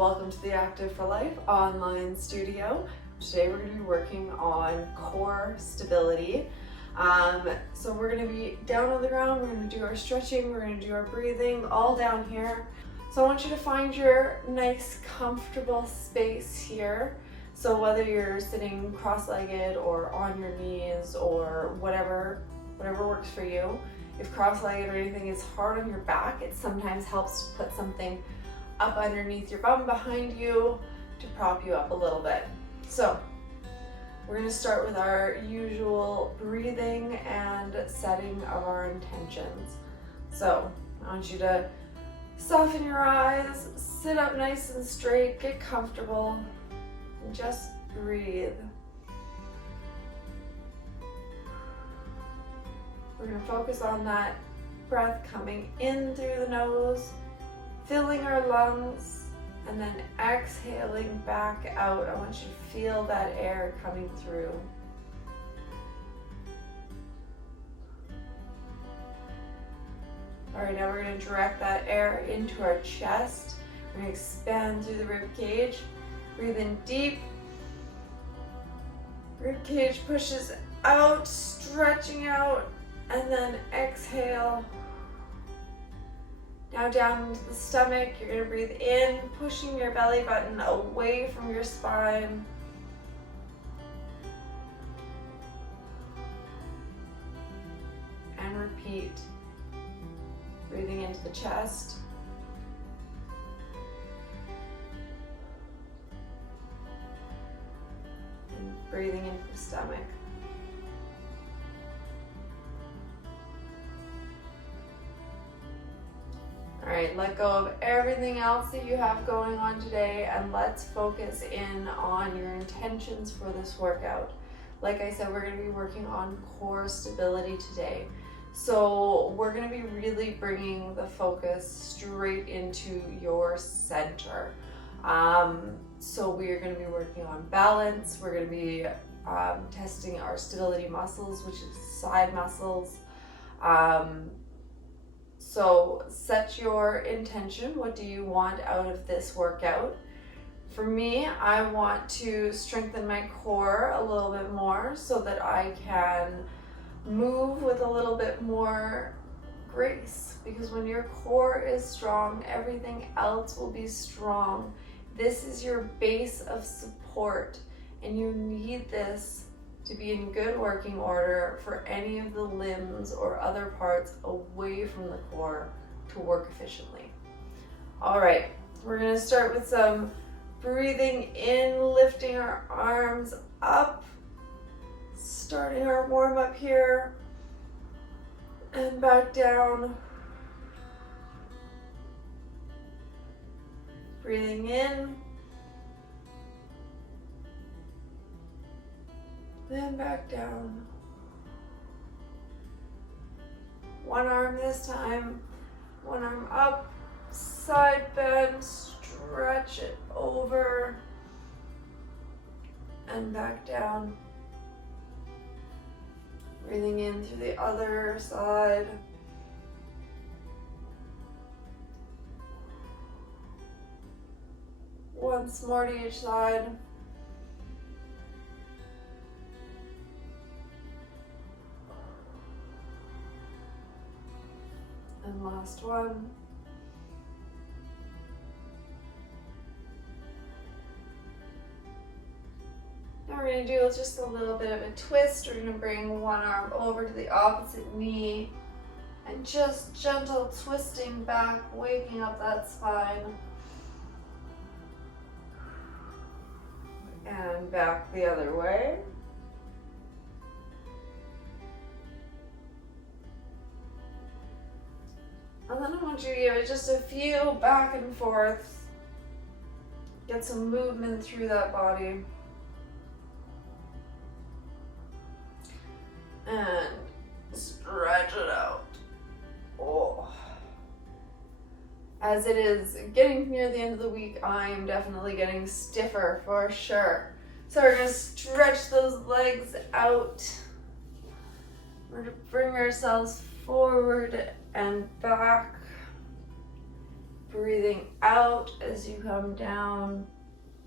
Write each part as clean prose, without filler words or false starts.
Welcome to the Active for Life online studio. Today we're going to be working on core stability. So we're going to be down on the ground, we're going to do our stretching, we're going to do our breathing all down here. So I want you to find your nice comfortable space here. So whether you're sitting cross-legged or on your knees or whatever works for you. If cross-legged or anything is hard on your back, it sometimes helps to put something up underneath your bum behind you to prop you up a little bit. So we're going to start with our usual breathing and setting of our intentions. So I want you to soften your eyes, sit up nice and straight, get comfortable, and just breathe. We're going to focus on that breath coming in through the nose, filling our lungs, and then exhaling back out. I want you to feel that air coming through. All right, now we're going to direct that air into our chest. We're going to expand through the rib cage. Breathe in deep. Rib cage pushes out, stretching out, and then exhale. Now down into the stomach, you're going to breathe in, pushing your belly button away from your spine. And repeat. Breathing into the chest. And breathing into the stomach. All right, let go of everything else that you have going on today and let's focus in on your intentions for this workout. Like I said, we're going to be working on core stability today. So we're going to be really bringing the focus straight into your center. So we are going to be working on balance. We're going to be testing our stability muscles, which is side muscles. So set your intention. What do you want out of this workout? For me, I want to strengthen my core a little bit more so that I can move with a little bit more grace. Because when your core is strong, everything else will be strong. This is your base of support, and you need this to be in good working order for any of the limbs or other parts away from the core to work efficiently. All right, we're going to start with some breathing in, lifting our arms up, starting our warm up here, and back down. Breathing in, then back down. One arm this time, one arm up, side bend, stretch it over, and back down. Breathing in through the other side. Once more to each side. And last one. Now we're going to do just a little bit of a twist. We're going to bring one arm over to the opposite knee and just gentle twisting back, waking up that spine. And back the other way. And then I want you to give it just a few back and forth. Get some movement through that body. And stretch it out. Oh. As it is getting near the end of the week, I am definitely getting stiffer for sure. So we're going to stretch those legs out. We're going to bring ourselves forward and back. Breathing out as you come down,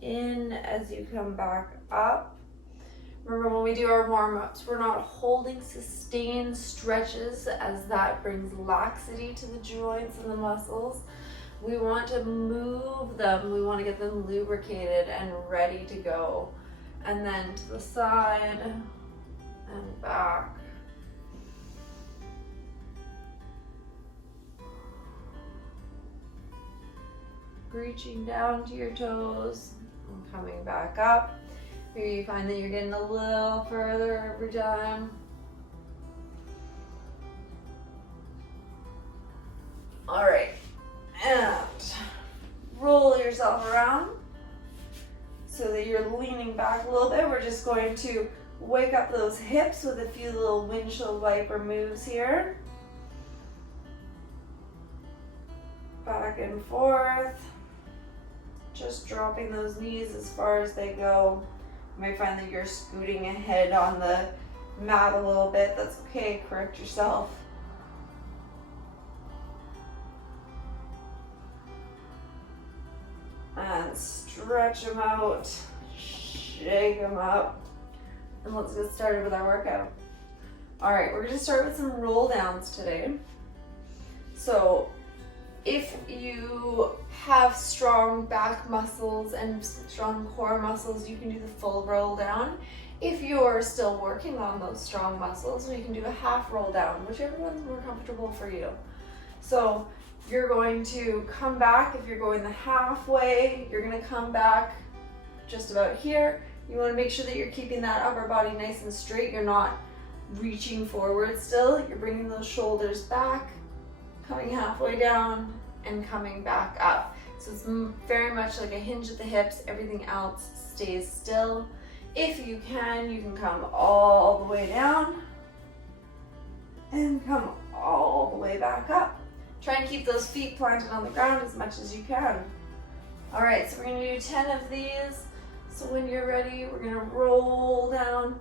in as you come back up. Remember, when we do our warm-ups, we're not holding sustained stretches, as that brings laxity to the joints and the muscles. We want to move them. We want to get them lubricated and ready to go. And then to the side and back. Reaching down to your toes and coming back up. Maybe you find that you're getting a little further every time. All right, and roll yourself around so that you're leaning back a little bit. We're just going to wake up those hips with a few little windshield wiper moves here. Back and forth. Just dropping those knees as far as they go. You might find that you're scooting ahead on the mat a little bit. That's okay, correct yourself. And stretch them out, shake them up, and let's get started with our workout. All right, we're gonna start with some roll downs today. So if you have strong back muscles and strong core muscles, you can do the full roll down. If you're still working on those strong muscles, you can do a half roll down, whichever one's more comfortable for you. So you're going to come back. If you're going the halfway, you're going to come back just about here. You want to make sure that you're keeping that upper body nice and straight. You're not reaching forward still. You're bringing those shoulders back, coming halfway down and coming back up. So it's very much like a hinge at the hips. Everything else stays still. If you can come all the way down and come all the way back up. Try and keep those feet planted on the ground as much as you can. All right, so we're gonna do 10 of these. So when you're ready, we're gonna roll down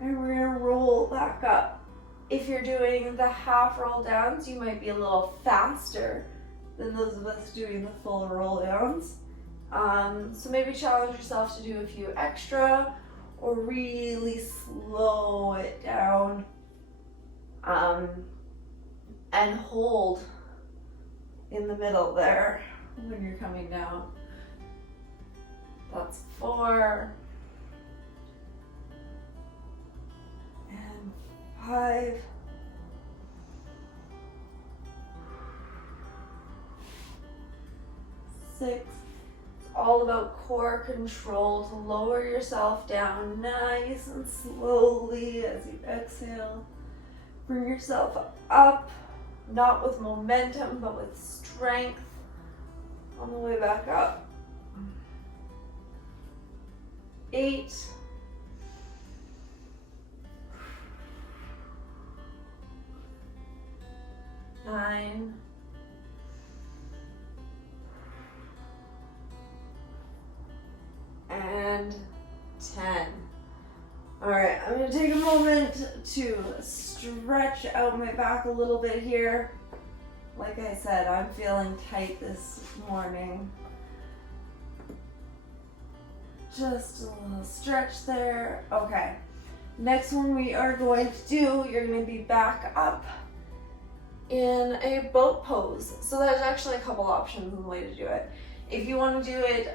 and we're gonna roll back up. If you're doing the half roll downs, you might be a little faster than those of us doing the full roll downs. So maybe challenge yourself to do a few extra or really slow it down. And hold in the middle there when you're coming down. That's 4 and 5 6. It's all about core control to lower yourself down nice and slowly as you exhale. Bring yourself up, not with momentum, but with strength on the way back up. 8. 9. And 10. All right, I'm gonna take a moment to stretch out my back a little bit here. Like I said, I'm feeling tight this morning. Just a little stretch there. Okay, next one we are going to do, you're gonna be back up in a boat pose. So there's actually a couple options in the way to do it. If you wanna do it,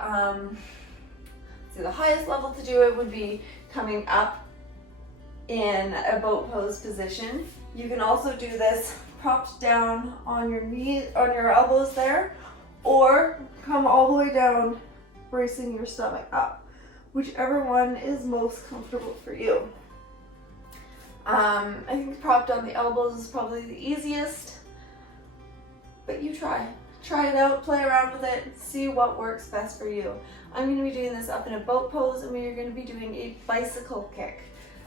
so the highest level to do it would be coming up in a boat pose position. You can also do this propped down on your knees, on your elbows there, or come all the way down, bracing your stomach up. Whichever one is most comfortable for you. I think propped on the elbows is probably the easiest, but you try. Try it out, play around with it, see what works best for you. I'm going to be doing this up in a boat pose, and we are going to be doing a bicycle kick.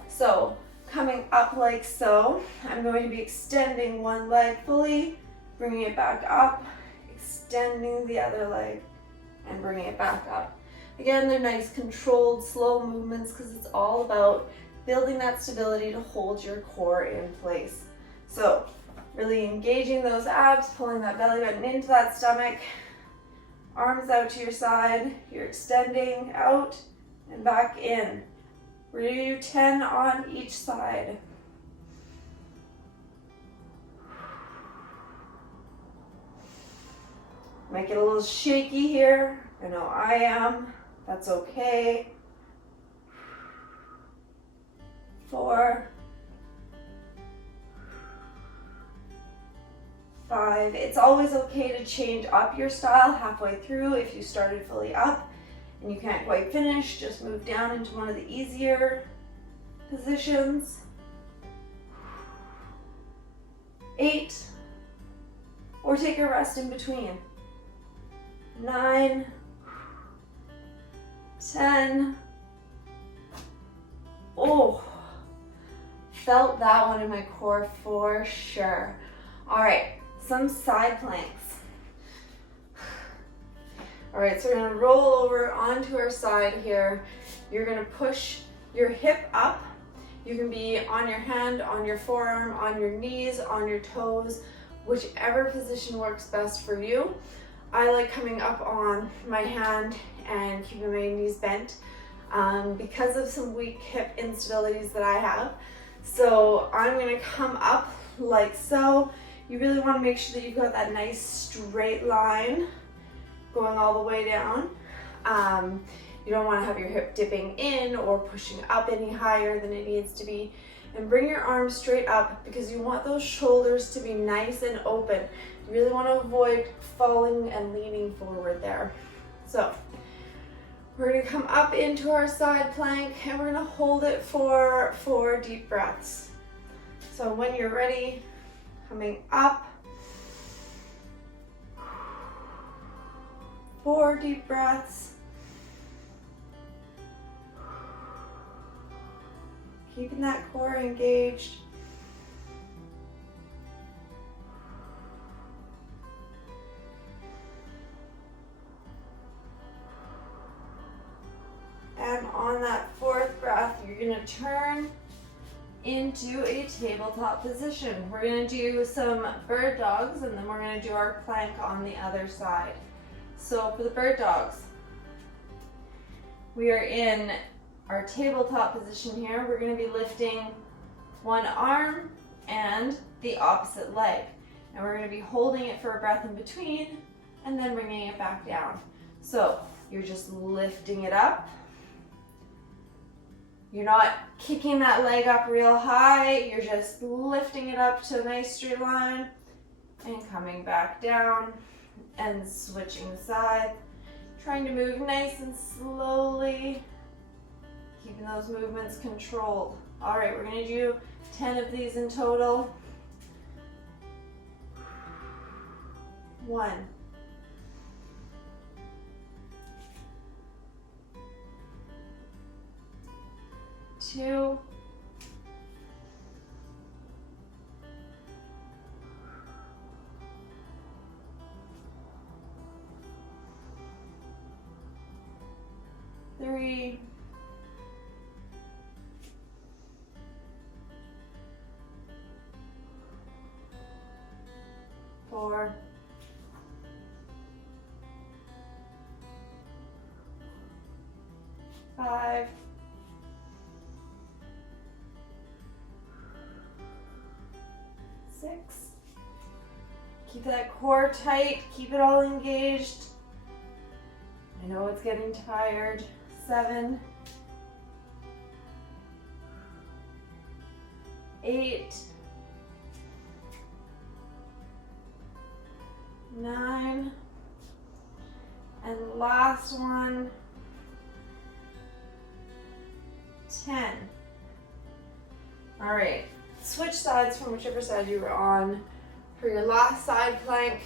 So coming up like so, I'm going to be extending one leg fully, bringing it back up, extending the other leg, and bringing it back up. Again, they're nice, controlled, slow movements because it's all about building that stability to hold your core in place. So Really engaging those abs, pulling that belly button into that stomach. Arms out to your side. You're extending out and back in. We're going to do 10 on each side. Might get a little shaky here. I know I am. That's okay. 4, 5. It's always okay to change up your style halfway through. If you started fully up and you can't quite finish, just move down into one of the easier positions. 8, or take a rest in between. 9, 10. Oh, felt that one in my core for sure. All right, some side planks. All right, so we're gonna roll over onto our side here. You're gonna push your hip up. You can be on your hand, on your forearm, on your knees, on your toes, whichever position works best for you. I like coming up on my hand and keeping my knees bent because of some weak hip instabilities that I have. So I'm gonna come up like so. You really wanna make sure that you've got that nice straight line going all the way down. You don't wanna have your hip dipping in or pushing up any higher than it needs to be. And bring your arms straight up because you want those shoulders to be nice and open. You really want to avoid falling and leaning forward there. So we're going to come up into our side plank and we're going to hold it for 4 deep breaths. So when you're ready, coming up, 4 deep breaths. Keeping that core engaged. And on that 4th breath, you're going to turn into a tabletop position. We're going to do some bird dogs and then we're going to do our plank on the other side. So for the bird dogs, we are in our tabletop position here. We're going to be lifting one arm and the opposite leg. And we're going to be holding it for a breath in between and then bringing it back down. So you're just lifting it up. You're not kicking that leg up real high. You're just lifting it up to a nice straight line and coming back down and switching sides. Trying to move nice and slowly. Keeping those movements controlled. All right, we're gonna do 10 of these in total. 1. 2. 3. 4. 5. 6. Keep that core tight, keep it all engaged. I know it's getting tired. 7. 8. 9. And last one. 10. All right, switch sides from whichever side you were on. For your last side plank,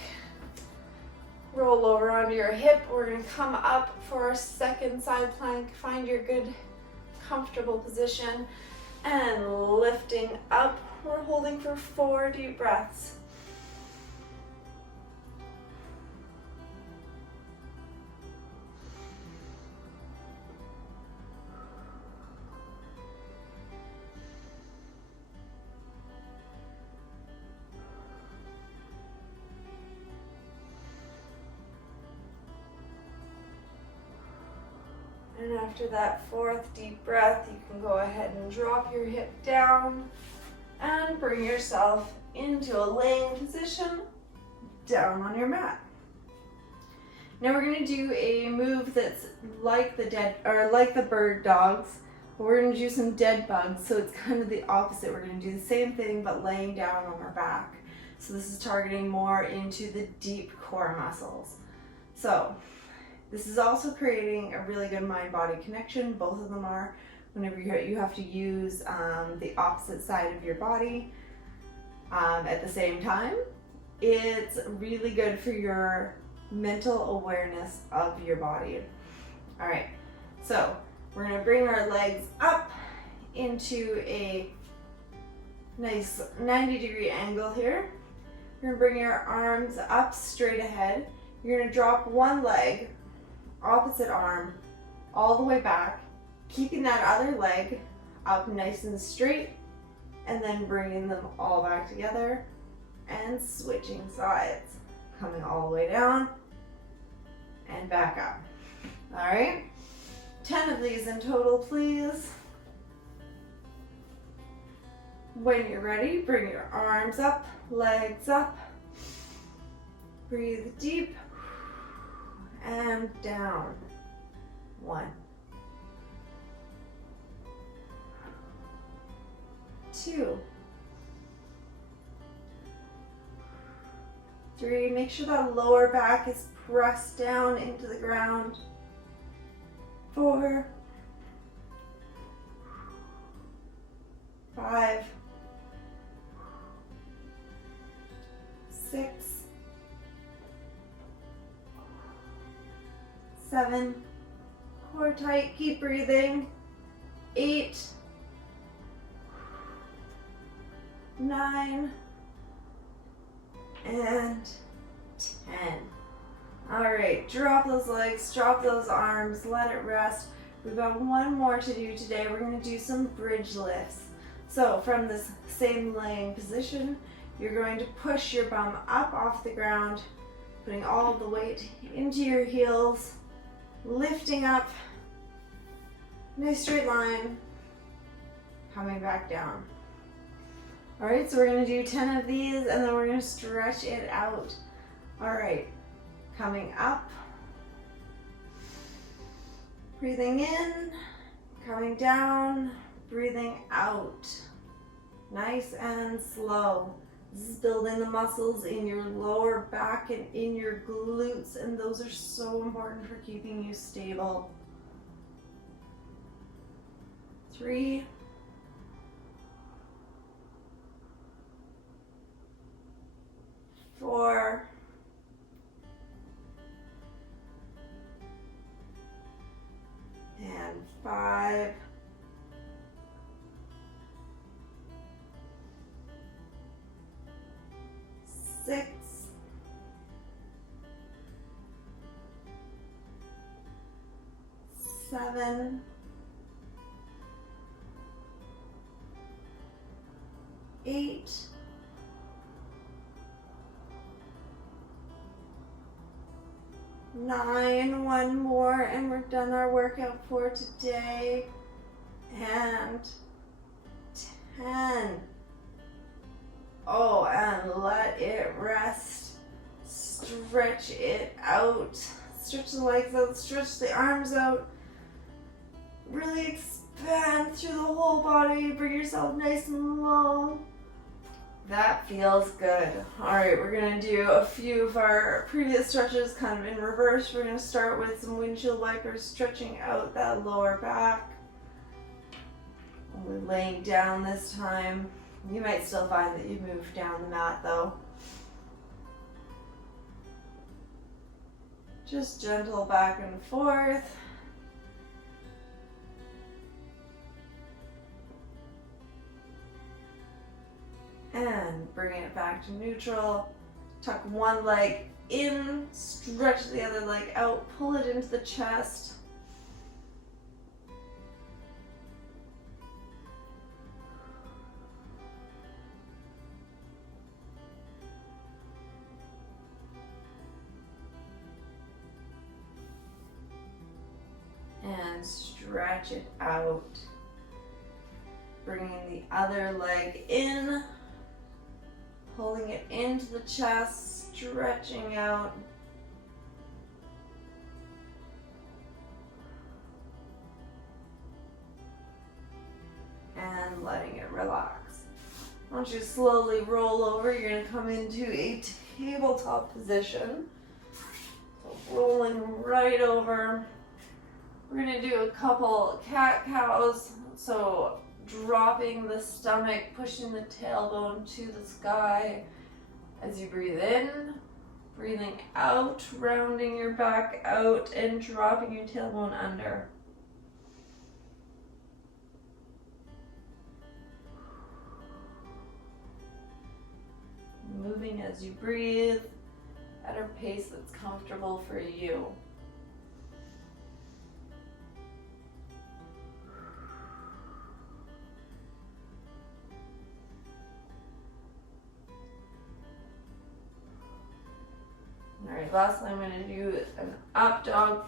roll over onto your hip. We're gonna come up for our second side plank. Find your good, comfortable position and lifting up. We're holding for 4 deep breaths. And after that fourth deep breath, you can go ahead and drop your hip down and bring yourself into a laying position down on your mat. Now we're going to do a move that's like the bird dogs. We're going to do some dead bugs, so it's kind of the opposite. We're going to do the same thing but laying down on our back. So this is targeting more into the deep core muscles. So this is also creating a really good mind-body connection. Both of them are. Whenever you have to use the opposite side of your body at the same time, it's really good for your mental awareness of your body. All right, so we're gonna bring our legs up into a nice 90-degree angle here. You're gonna bring your arms up straight ahead. You're gonna drop one leg, opposite arm, all the way back, keeping that other leg up nice and straight, and then bringing them all back together and switching sides. Coming all the way down and back up. All right, 10 of these in total, please. When you're ready, bring your arms up, legs up. Breathe deep and down. 1, 2, 3. Make sure that lower back is pressed down into the ground. 4, 5, 6, 7. Core tight, keep breathing. 8, 9, and 10. All right, drop those legs, drop those arms, let it rest. We've got one more to do today. We're going to do some bridge lifts. So from this same laying position, you're going to push your bum up off the ground, putting all of the weight into your heels, lifting up, nice straight line, coming back down. All right, so we're going to do 10 of these, and then we're going to stretch it out. All right, coming up, breathing in, coming down, breathing out. Nice and slow. This is building the muscles in your lower back and in your glutes, and those are so important for keeping you stable. 3, 4, 5, 6, 7, 8, 9, one more, and we're done our workout for today, and 10. Oh, and let it rest. Stretch it out. Stretch the legs out, stretch the arms out. Really expand through the whole body. Bring yourself nice and low. That feels good. All right, we're gonna do a few of our previous stretches kind of in reverse. We're gonna start with some windshield wipers, stretching out that lower back. We're laying down this time. You might still find that you move down the mat though. Just gentle back and forth. And bringing it back to neutral. Tuck one leg in, stretch the other leg out, pull it into the chest. And and stretch it out. Bringing the other leg in, pulling it into the chest, stretching out. And letting it relax. Once you slowly roll over, you're going to come into a tabletop position. So rolling right over. We're going to do a couple cat-cows. So dropping the stomach, pushing the tailbone to the sky as you breathe in. Breathing out, rounding your back out and dropping your tailbone under. Moving as you breathe at a pace that's comfortable for you. Alright, lastly I'm going to do an up dog,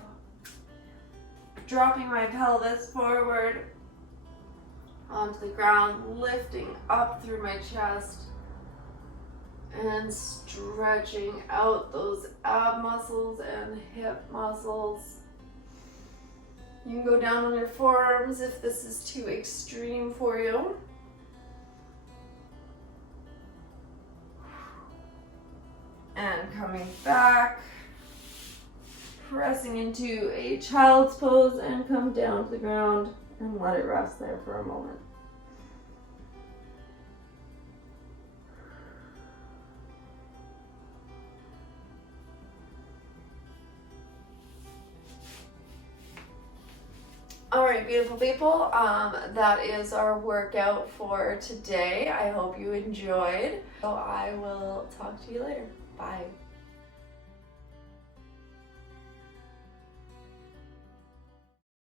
dropping my pelvis forward onto the ground, lifting up through my chest and stretching out those ab muscles and hip muscles. You can go down on your forearms if this is too extreme for you. And coming back, pressing into a child's pose and come down to the ground and let it rest there for a moment. All right, beautiful people, that is our workout for today. I hope you enjoyed. So I will talk to you later. Bye.